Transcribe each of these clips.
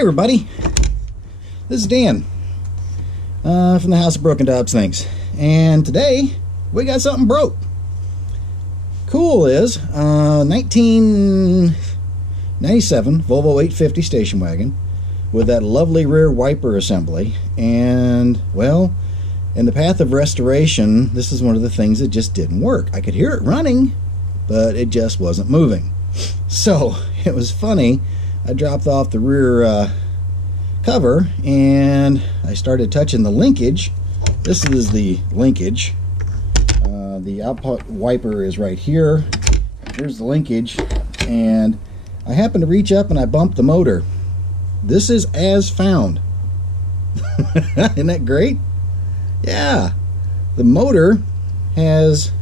Hi everybody, this is Dan from the House of Broken Dobbs Things, and today we got something broke. Cool is 1997 Volvo 850 station wagon with that lovely rear wiper assembly, and well, in the path of restoration, this is one of the things that just didn't work. I could hear it running, but it just wasn't moving. So it was funny. I dropped off the rear cover and I started touching the linkage. This is the linkage. The output wiper is right here. Here's the linkage, and I happened to reach up and I bumped the motor. This is as found. Isn't that great? Yeah. The motor has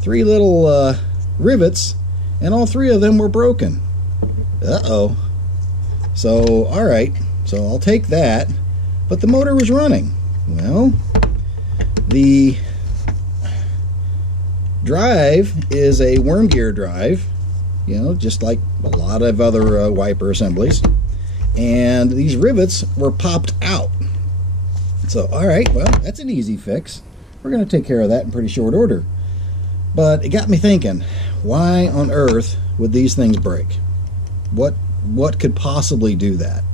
three little rivets, and all three of them were broken. Uh-oh. So, alright. So I'll take that. But the motor was running. Well, the drive is a worm gear drive, you know, just like a lot of other wiper assemblies. And these rivets were popped out. So, alright, well, that's an easy fix. We're going to take care of that in pretty short order. But it got me thinking, why on earth would these things break? What could possibly do that?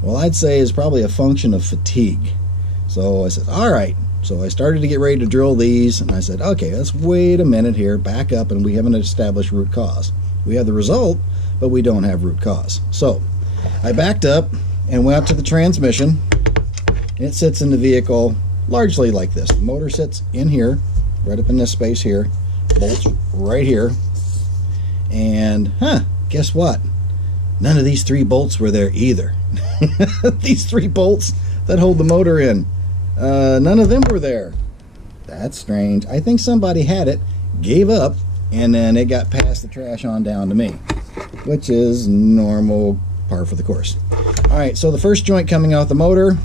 Well, I'd say it's probably a function of fatigue. So I said, alright. So I started to get ready to drill these, and I said, okay, let's wait a minute here, back up, and we haven't established root cause. We have the result, but we don't have root cause. So I backed up and went up to the transmission. It sits in the vehicle largely like this. The motor sits in here, right up in this space here, bolts right here, and guess what? None of these three bolts were there either. These three bolts that hold the motor in, none of them were there. That's strange. I think somebody had it, gave up, and then it got past the trash on down to me, which is normal, par for the course. Alright, so the first joint coming out the motor,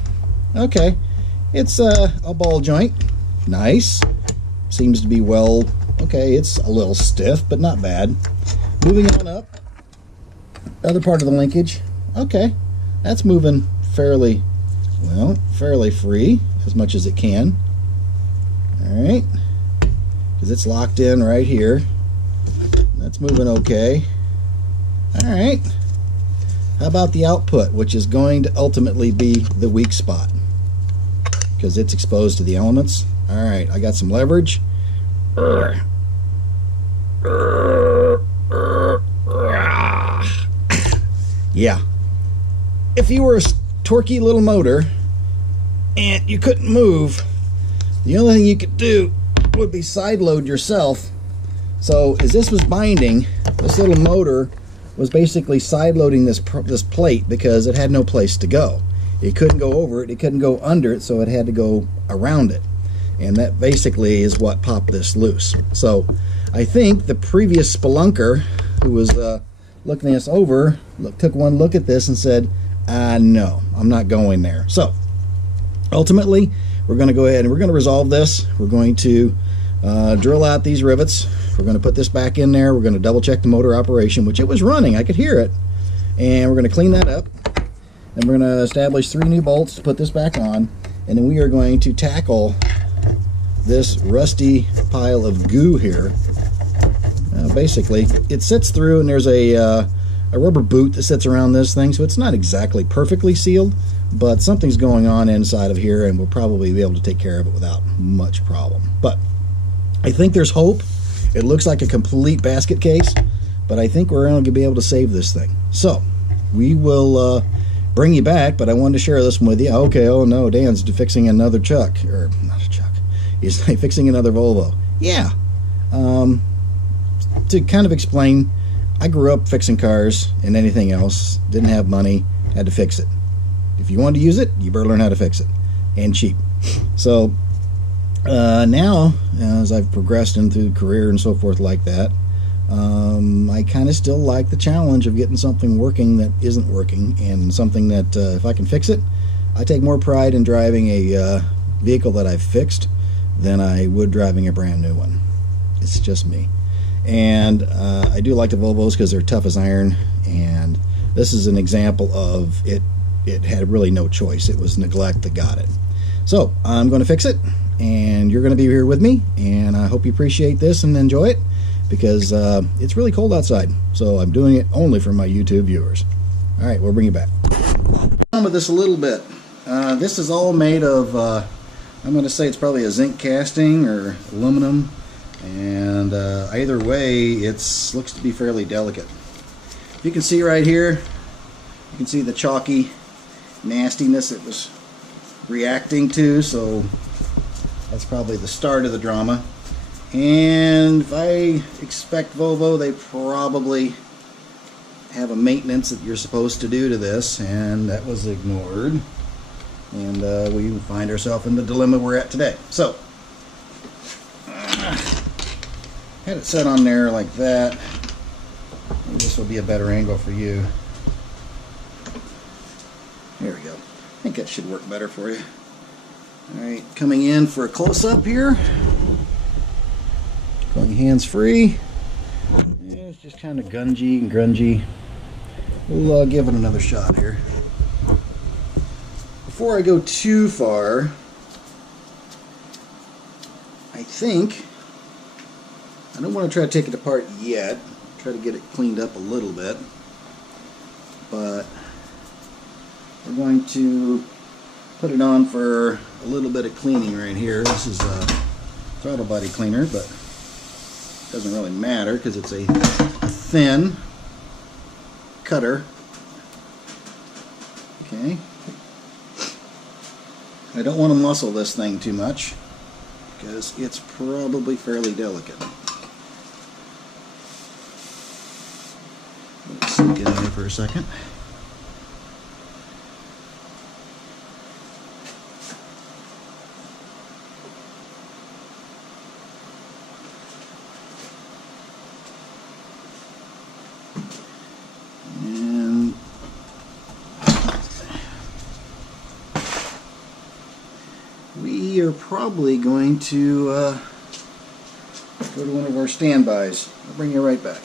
okay, it's a ball joint. Nice. Seems to be well, okay, it's a little stiff, but not bad. Moving on up, other part of the linkage, okay, that's moving fairly, well, fairly free, as much as it can. Alright, because it's locked in right here. That's moving okay. Alright, how about the output, which is going to ultimately be the weak spot, because it's exposed to the elements. Alright, I got some leverage. Yeah. If you were a torquey little motor and you couldn't move, the only thing you could do would be side load yourself. So as this was binding, this little motor was basically side loading this plate because it had no place to go. It couldn't go over it, it couldn't go under it, so it had to go around it. And that basically is what popped this loose. So I think the previous spelunker who was looking this over took one look at this and said, no, I'm not going there. So ultimately, we're going to go ahead and we're going to resolve this. We're going to drill out these rivets. We're going to put this back in there. We're going to double check the motor operation, which it was running. I could hear it. And we're going to clean that up. And we're going to establish 3 new bolts to put this back on. And then we are going to tackle this rusty pile of goo here. Basically, it sits through, and there's a rubber boot that sits around this thing, so it's not exactly perfectly sealed, but something's going on inside of here, and we'll probably be able to take care of it without much problem. But I think there's hope. It looks like a complete basket case, but I think we're going to be able to save this thing. So we will bring you back, but I wanted to share this one with you. Okay, oh no, Dan's fixing another truck, or not a truck. He's fixing another Volvo. Yeah. To kind of explain, I grew up fixing cars and anything else. Didn't have money, had to fix it. If you want to use it, you better learn how to fix it, and cheap. So now, as I've progressed into career and so forth like that, I kind of still like the challenge of getting something working that isn't working, and something that if I can fix it, I take more pride in driving a vehicle that I've fixed than I would driving a brand new one. It's just me. And I do like the Volvos because they're tough as iron, and this is an example of it had really no choice. It was neglect that got it. So I'm going to fix it, and you're going to be here with me, and I hope you appreciate this and enjoy it, because it's really cold outside, so I'm doing it only for my YouTube viewers. Alright, we'll bring you back. On with this a little bit. This is all made of, I'm going to say it's probably a zinc casting or aluminum, and either way it looks to be fairly delicate. You can see right here, you can see the chalky nastiness it was reacting to, so that's probably the start of the drama. And if I expect Volvo, they probably have a maintenance that you're supposed to do to this, and that was ignored, and we find ourselves in the dilemma we're at today. So had it set on there like that. Maybe this will be a better angle for you. There we go. I think that should work better for you. Alright, coming in for a close-up here. Going hands-free. Yeah, it's just kind of gungy and grungy. We'll give it another shot here. Before I go too far, I think I don't want to try to take it apart yet. Try to get it cleaned up a little bit, but we're going to put it on for a little bit of cleaning right here. This is a throttle body cleaner, but it doesn't really matter because it's a thin cutter. Okay. I don't want to muscle this thing too much because it's probably fairly delicate. Let's get in there for a second. And we are probably going to go to one of our standbys. I'll bring you right back.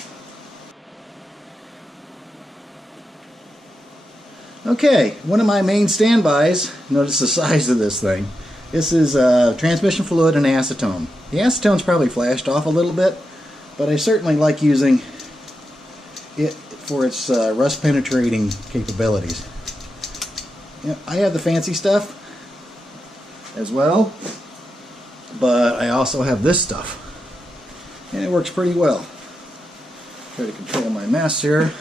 Okay, one of my main standbys, notice the size of this thing. This is transmission fluid and acetone. The acetone's probably flashed off a little bit, but I certainly like using it for its rust penetrating capabilities. You know, I have the fancy stuff as well, but I also have this stuff, and it works pretty well. Try to control my mess here.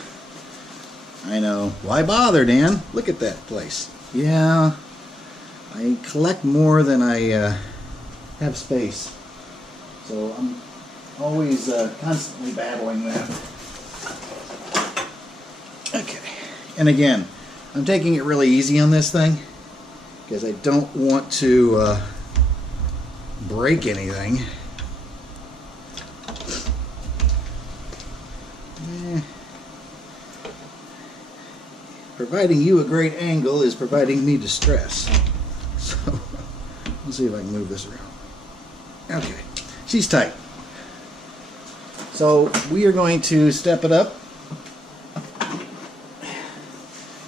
I know. Why bother, Dan? Look at that place. Yeah, I collect more than I have space. So I'm always constantly battling that. Okay. And again, I'm taking it really easy on this thing because I don't want to break anything. Providing you a great angle is providing me distress. So, let's see if I can move this around. Okay, she's tight. So, we are going to step it up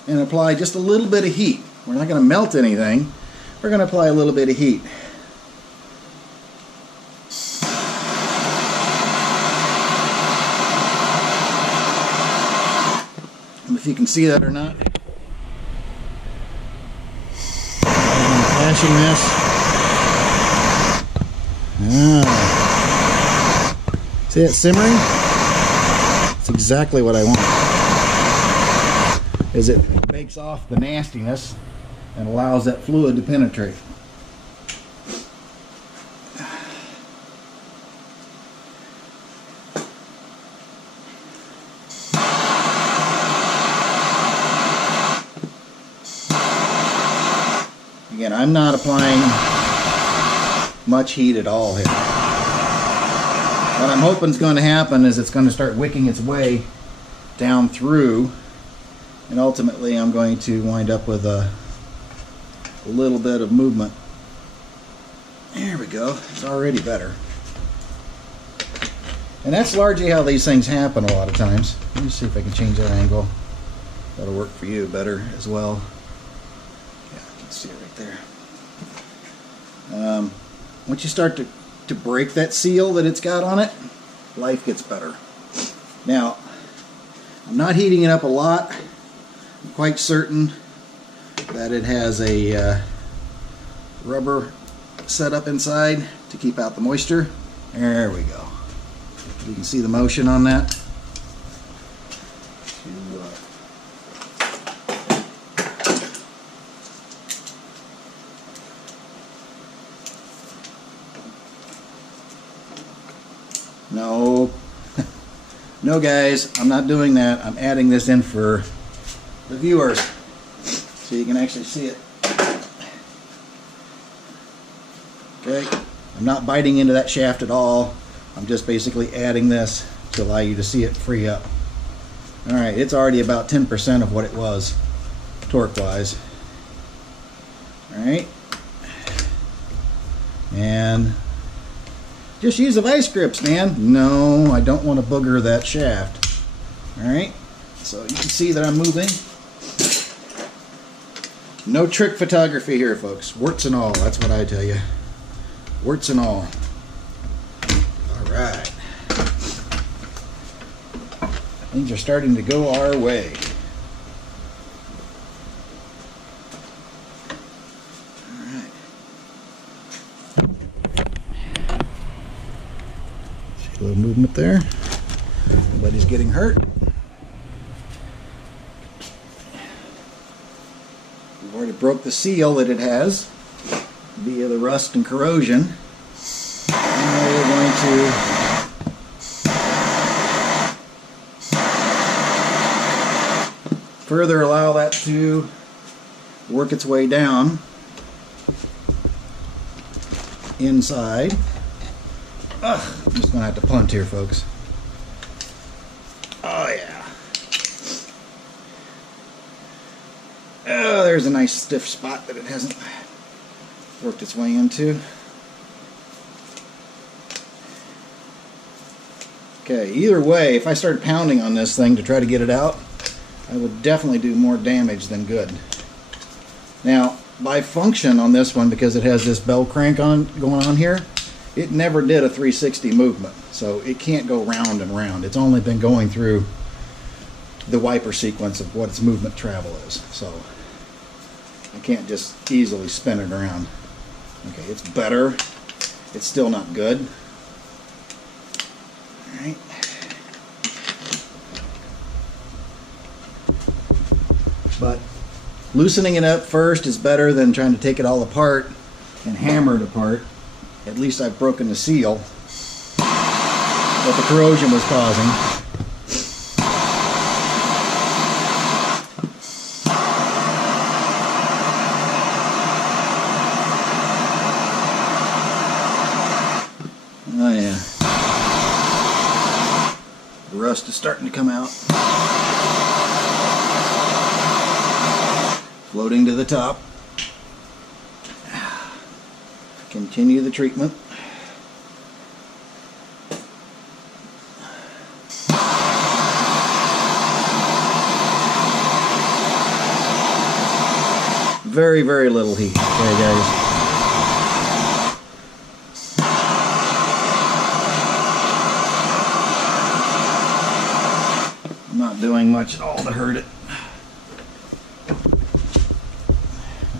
and apply just a little bit of heat. We're not going to melt anything. We're going to apply a little bit of heat. If you can see that or not. Flashing this. See it simmering? That's exactly what I want. Is it bakes off the nastiness and allows that fluid to penetrate. Again, I'm not applying much heat at all here. What I'm hoping is going to happen is it's going to start wicking its way down through, and ultimately I'm going to wind up with a little bit of movement. There we go. It's already better. And that's largely how these things happen a lot of times. Let me see if I can change that angle. That'll work for you better as well. Yeah, I can see it right there. Once you start to break that seal that it's got on it, life gets better. Now, I'm not heating it up a lot. I'm quite certain that it has a rubber setup inside to keep out the moisture. There we go. You can see the motion on that. No, no guys, I'm not doing that. I'm adding this in for the viewers so you can actually see it. Okay, I'm not biting into that shaft at all. I'm just basically adding this to allow you to see it free up. Alright, it's already about 10% of what it was torque-wise. Alright, and just use the vice grips, man. No, I don't want to booger that shaft. Alright, so you can see that I'm moving. No trick photography here, folks. Warts and all, that's what I tell you. Warts and all. Alright. Things are starting to go our way. Alright. See a little movement there. Nobody's getting hurt. We've already broke the seal that it has via the rust and corrosion. Now we're going to further allow that to work its way down inside. Ugh, I'm just going to have to punt here, folks. Oh yeah. Oh, there's a nice stiff spot that it hasn't worked its way into. Okay, either way, if I started pounding on this thing to try to get it out, I would definitely do more damage than good. Now, by function on this one, because it has this bell crank going on here, it never did a 360 movement, so it can't go round and round. It's only been going through the wiper sequence of what its movement travel is, so I can't just easily spin it around. Okay, it's better. It's still not good. Alright. But loosening it up first is better than trying to take it all apart and hammer it apart. At least I've broken the seal that the corrosion was causing. Oh yeah. The rust is starting to come out. Floating to the top. Continue the treatment. Very, very little heat. Okay, guys. I'm not doing much at all to hurt it.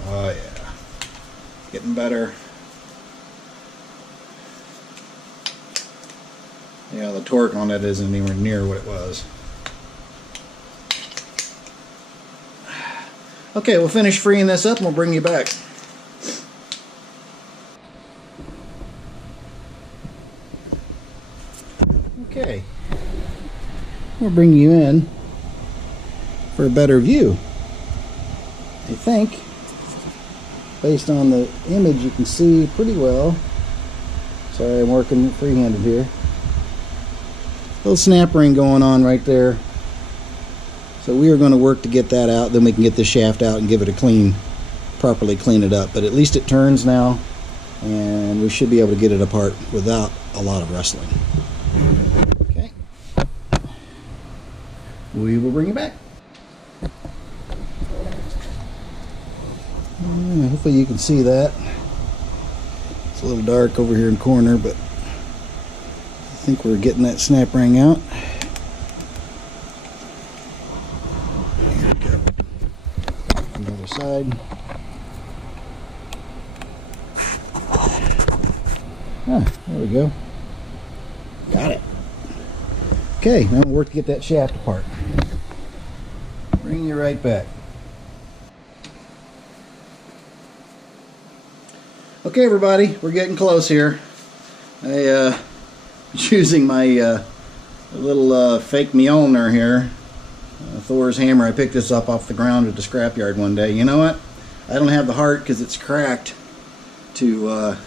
Oh yeah. Getting better. Yeah, the torque on it isn't anywhere near what it was. Okay, we'll finish freeing this up and we'll bring you back. Okay. We'll bring you in for a better view. I think, based on the image, you can see pretty well. Sorry, I'm working free-handed here. Little snap ring going on right there. So we are going to work to get that out, then we can get the shaft out and give it a clean, properly clean it up. But at least it turns now, and we should be able to get it apart without a lot of wrestling. we will bring you back. Hopefully you can see that. It's a little dark over here in the corner, but I think we're getting that snap ring out. There we go. On the other side. There we go. Got it. Okay, now we'll work to get that shaft apart. Bring you right back. Okay, everybody, we're getting close here. I was using my little fake Mjolnir here, Thor's hammer. I picked this up off the ground at the scrapyard one day. You know what? I don't have the heart because it's cracked to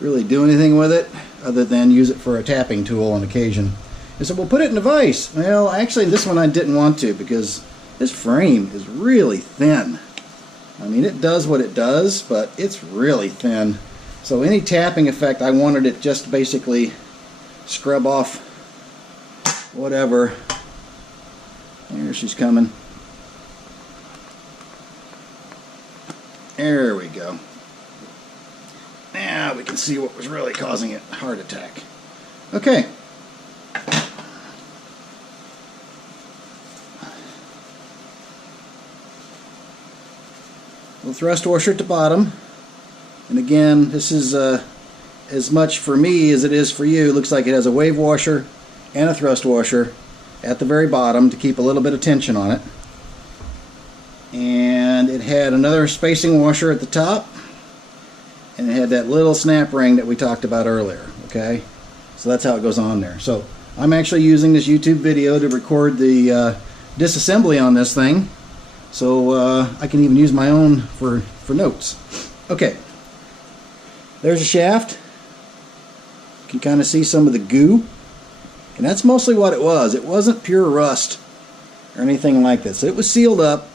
really do anything with it other than use it for a tapping tool on occasion. I said, well, put it in a vise. Well, actually, this one I didn't want to because this frame is really thin. I mean, it does what it does, but it's really thin. So any tapping effect, I wanted it just to basically scrub off whatever. There she's coming. There we go. Now we can see what was really causing it, heart attack. Okay. Little thrust washer at the bottom. And again, this is as much for me as it is for you. It looks like it has a wave washer and a thrust washer at the very bottom to keep a little bit of tension on it. And it had another spacing washer at the top. And it had that little snap ring that we talked about earlier, okay? So that's how it goes on there. So I'm actually using this YouTube video to record the disassembly on this thing. So I can even use my own for notes. Okay, there's a shaft. You can kind of see some of the goo. And that's mostly what it was. It wasn't pure rust or anything like this. It was sealed up,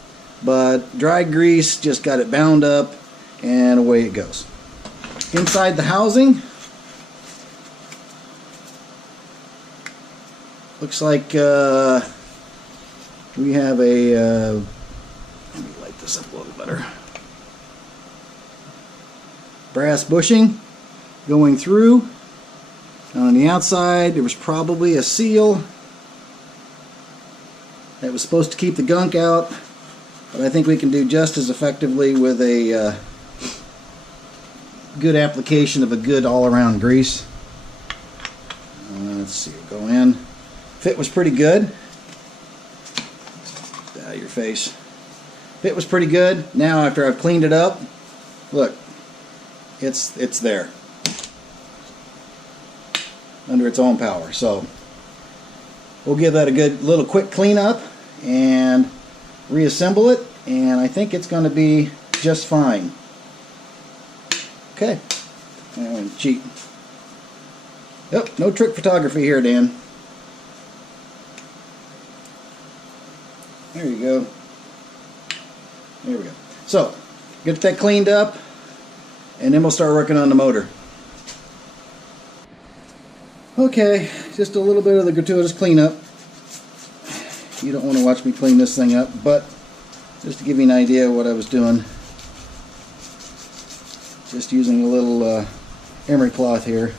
but dry grease just got it bound up, and away it goes. Inside the housing, looks like we have a, let me light this up a little better, brass bushing going through. On the outside, there was probably a seal that was supposed to keep the gunk out, but I think we can do just as effectively with a good application of a good all-around grease. Let's see, we'll go in. Fit was pretty good. Out of your face. Fit was pretty good. Now after I've cleaned it up, look, it's there under its own power. So we'll give that a good little quick cleanup and reassemble it, and I think it's going to be just fine. Okay, and cheat. Yep, no trick photography here, Dan. There you go. There we go. So, get that cleaned up, and then we'll start working on the motor. Okay, just a little bit of the gratuitous cleanup. You don't want to watch me clean this thing up, but just to give you an idea of what I was doing. Just using a little emery cloth here.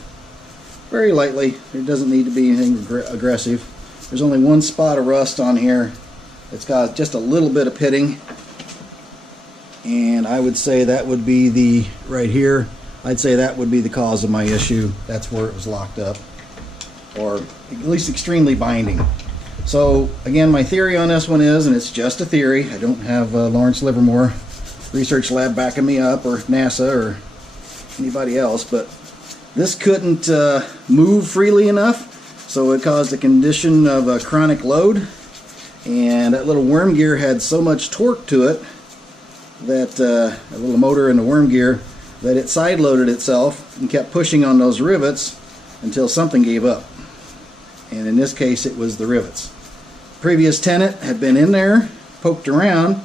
Very lightly. There doesn't need to be anything aggressive. There's only one spot of rust on here. It's got just a little bit of pitting. And I would say that would be the, right here, I'd say that would be the cause of my issue. That's where it was locked up. Or at least extremely binding. So again, my theory on this one is, and it's just a theory, I don't have Lawrence Livermore Research Lab backing me up, or NASA, or anybody else, but this couldn't move freely enough, so it caused a condition of a chronic load, and that little worm gear had so much torque to it, that a little motor in the worm gear, that it side loaded itself and kept pushing on those rivets until something gave up. And in this case it was the rivets. Previous tenant had been in there, poked around,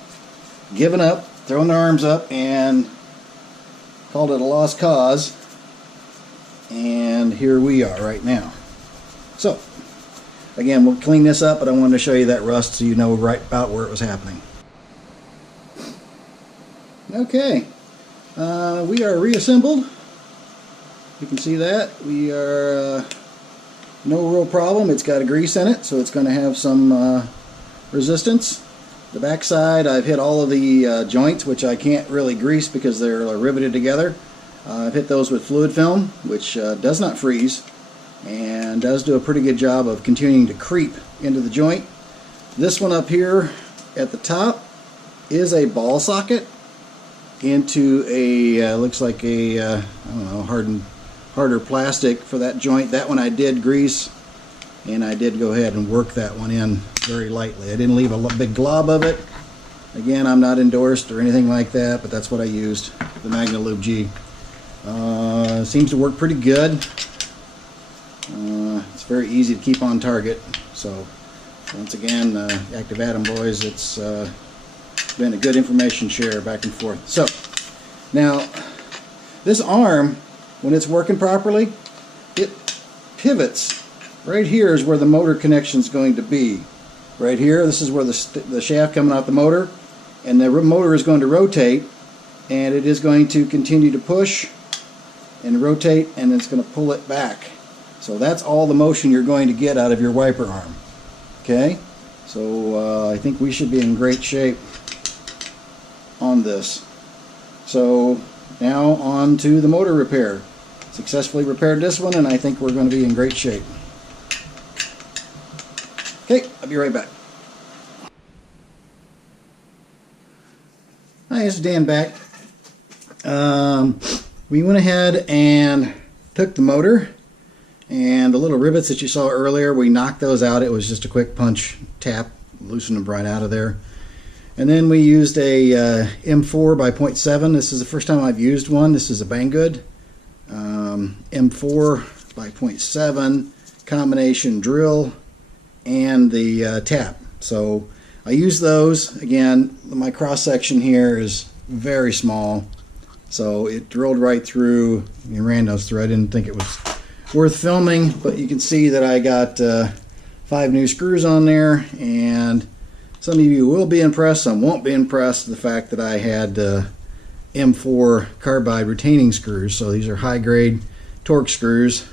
given up, thrown their arms up, and called it a lost cause. And here we are right now. So again, we'll clean this up, but I wanted to show you that rust so you know right about where it was happening. Okay, we are reassembled. You can see that. We are no real problem. It's got a grease in it, so it's going to have some resistance. The back side, I've hit all of the joints, which I can't really grease because they're riveted together. I've hit those with fluid film, which does not freeze and does do a pretty good job of continuing to creep into the joint. This one up here at the top is a ball socket into a looks like a I don't know, harder plastic for that joint. That one I did grease, and I did go ahead and work that one in very lightly. I didn't leave a big glob of it. Again, I'm not endorsed or anything like that, but that's what I used, the Magnalube G. Seems to work pretty good. It's very easy to keep on target. So once again, Active Atom boys, it's been a good information share back and forth. So now this arm, when it's working properly, it pivots. Right here is where the motor connection is going to be. Right here, this is where the shaft coming out the motor, and the motor is going to rotate, and it is going to continue to push and rotate, and it's going to pull it back. So that's all the motion you're going to get out of your wiper arm. Okay, so I think we should be in great shape on this. So now on to the motor repair. Successfully repaired this one, and I think we're going to be in great shape. Okay, I'll be right back. Hi, this is Dan back. We went ahead and took the motor, and the little rivets that you saw earlier, we knocked those out. It was just a quick punch tap, loosened them right out of there. And then we used a M4 by 0.7. This is the first time I've used one. This is a Banggood M4 by 0.7 combination drill and the tap. So I use those. Again, my cross section here is very small, so it drilled right through and ran those through. I didn't think it was worth filming, but you can see that I got 5 new screws on there, and some of you will be impressed, some won't be impressed with the fact that I had M4 carbide retaining screws. So these are high grade torque screws,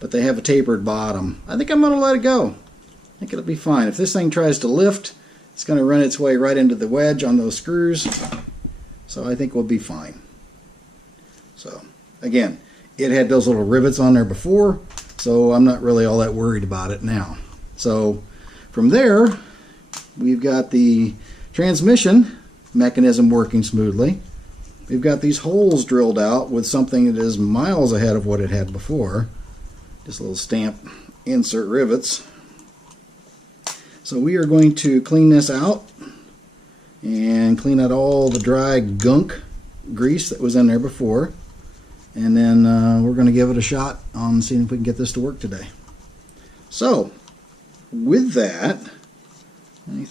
but they have a tapered bottom. I think I'm going to let it go. I think it'll be fine. If this thing tries to lift, it's going to run its way right into the wedge on those screws. So I think we'll be fine. So again, it had those little rivets on there before, so I'm not really all that worried about it now. So from there, we've got the transmission mechanism working smoothly. We've got these holes drilled out with something that is miles ahead of what it had before. Just little stamp insert rivets. So we are going to clean this out and clean out all the dry gunk grease that was in there before. And then we're going to give it a shot on seeing if we can get this to work today. So with that, I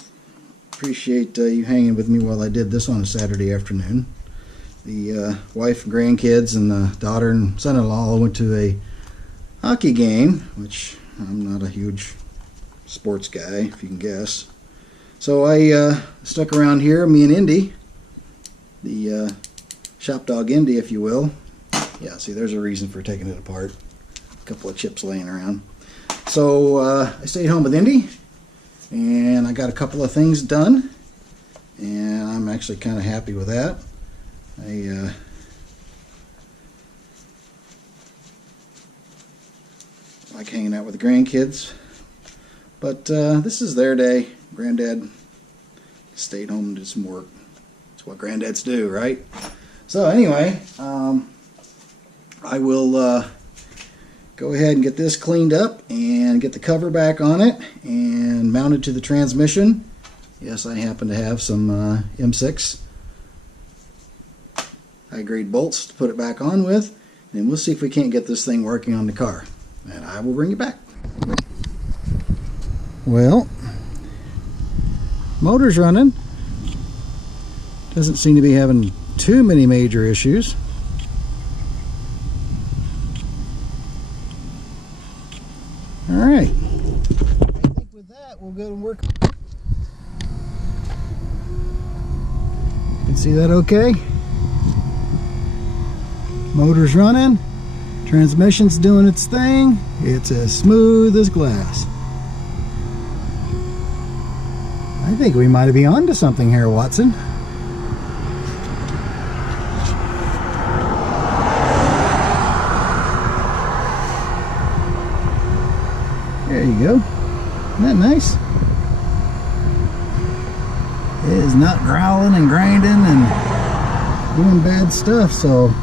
appreciate you hanging with me while I did this on a Saturday afternoon. The wife and grandkids and the daughter and son-in-law all went to a hockey game, which I'm not a huge sports guy, if you can guess. So I stuck around here, me and Indy, the shop dog Indy, if you will. Yeah, see, there's a reason for taking it apart. A couple of chips laying around. So I stayed home with Indy, and I got a couple of things done, and I'm actually kind of happy with that. I like hanging out with the grandkids, but this is their day. Granddad stayed home and did some work. That's what granddads do, right? So anyway, I will go ahead and get this cleaned up and get the cover back on it and mount it to the transmission. Yes, I happen to have some M6 high-grade bolts to put it back on with, and we'll see if we can't get this thing working on the car, and I will bring you back. Well, motor's running. Doesn't seem to be having too many major issues. All right. go and work. You can see that okay? Motor's running. Transmission's doing its thing. It's as smooth as glass. I think we might be onto something here, Watson. There you go. Isn't that nice? It is not growling and grinding and doing bad stuff, so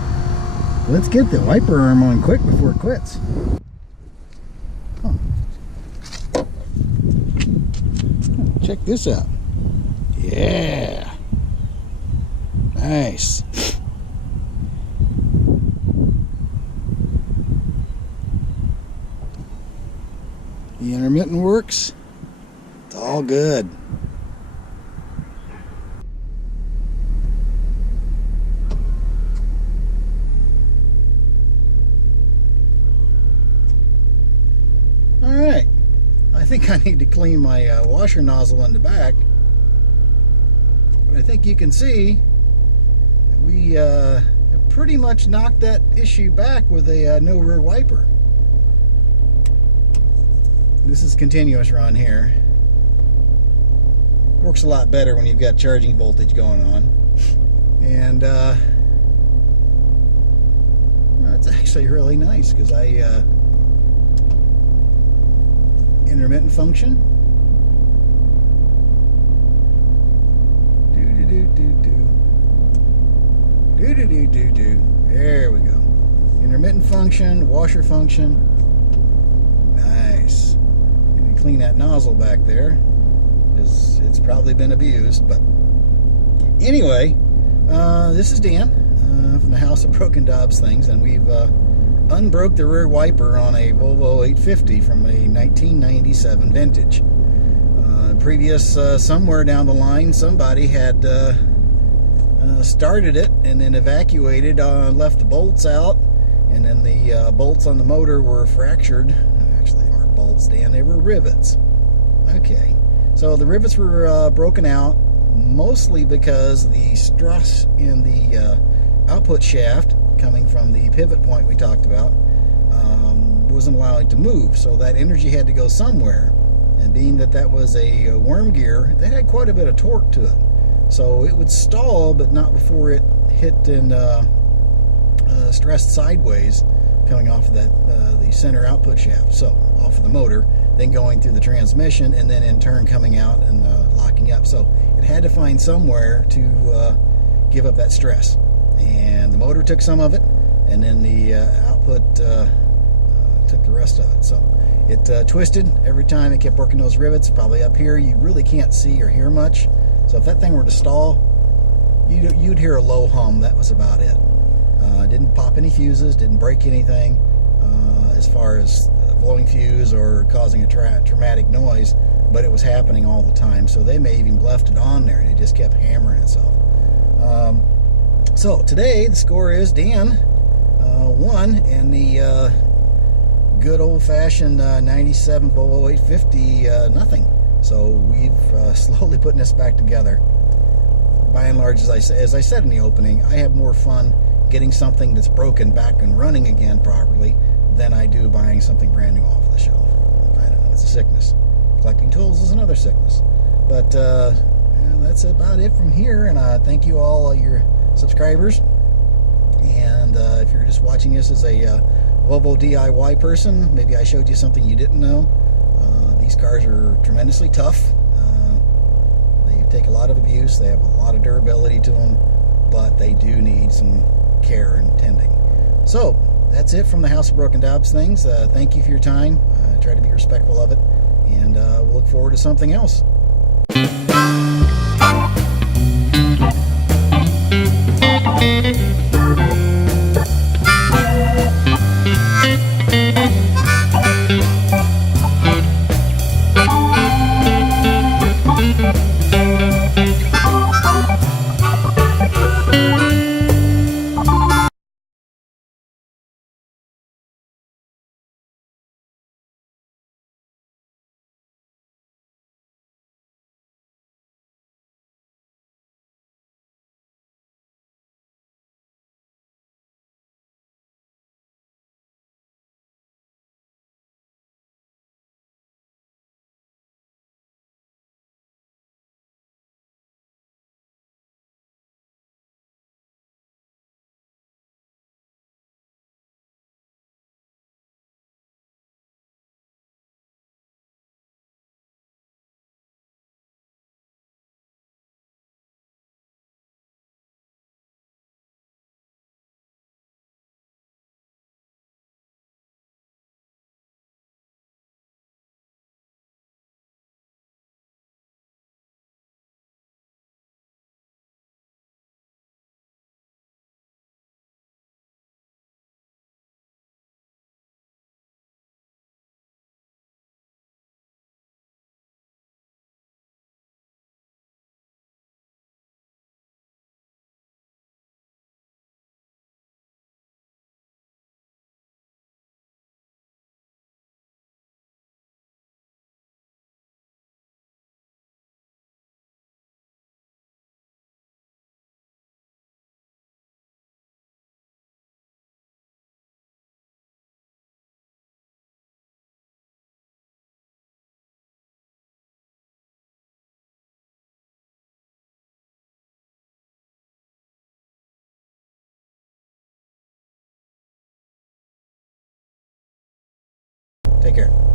let's get the wiper arm on quick before it quits. Huh. Check this out. Yeah. Nice. The intermittent works. It's all good. Alright, I think I need to clean my washer nozzle in the back. But I think you can see we have pretty much knocked that issue back with a no rear wiper. This is continuous run here. Works a lot better when you've got charging voltage going on. And it's actually really nice because intermittent function. There we go. Intermittent function, washer function. Nice. And you clean that nozzle back there because it's probably been abused. But anyway, this is Dan from the House of Broken Dobbs Things, and we've unbroke the rear wiper on a Volvo 850 from a 1997 vintage. Somewhere down the line, somebody had started it and then evacuated, left the bolts out, and then the bolts on the motor were fractured. Actually, they weren't bolts, Dan, they were rivets. Okay, so the rivets were broken out, mostly because the stress in the output shaft coming from the pivot point we talked about wasn't allowing it to move, so that energy had to go somewhere. And being that that was a worm gear, that had quite a bit of torque to it, so it would stall, but not before it hit and stressed sideways coming off of that the center output shaft, so off of the motor, then going through the transmission, and then in turn coming out and locking up. So it had to find somewhere to give up that stress, and the motor took some of it, and then the output took the rest of it. So it twisted every time it kept working those rivets. Probably up here you really can't see or hear much, so if that thing were to stall, you'd hear a low hum. That was about it. Didn't pop any fuses, didn't break anything as far as blowing fuse or causing a traumatic noise, but it was happening all the time. So they may have even left it on there and it just kept hammering itself. So today the score is Dan 1, and the good old-fashioned 97 Volvo 850 nothing. So we've slowly putting this back together. By and large, as I said in the opening, I have more fun getting something that's broken back and running again properly than I do buying something brand new off the shelf. I don't know, it's a sickness. Collecting tools is another sickness. But yeah, that's about it from here, and thank you all your subscribers. And if you're just watching this as a Volvo DIY person, maybe I showed you something you didn't know. These cars are tremendously tough. They take a lot of abuse. They have a lot of durability to them, but they do need some care and tending. So that's it from the House of Broken Dobbs Things. Thank you for your time. Try to be respectful of it, and we'll look forward to something else. Take care.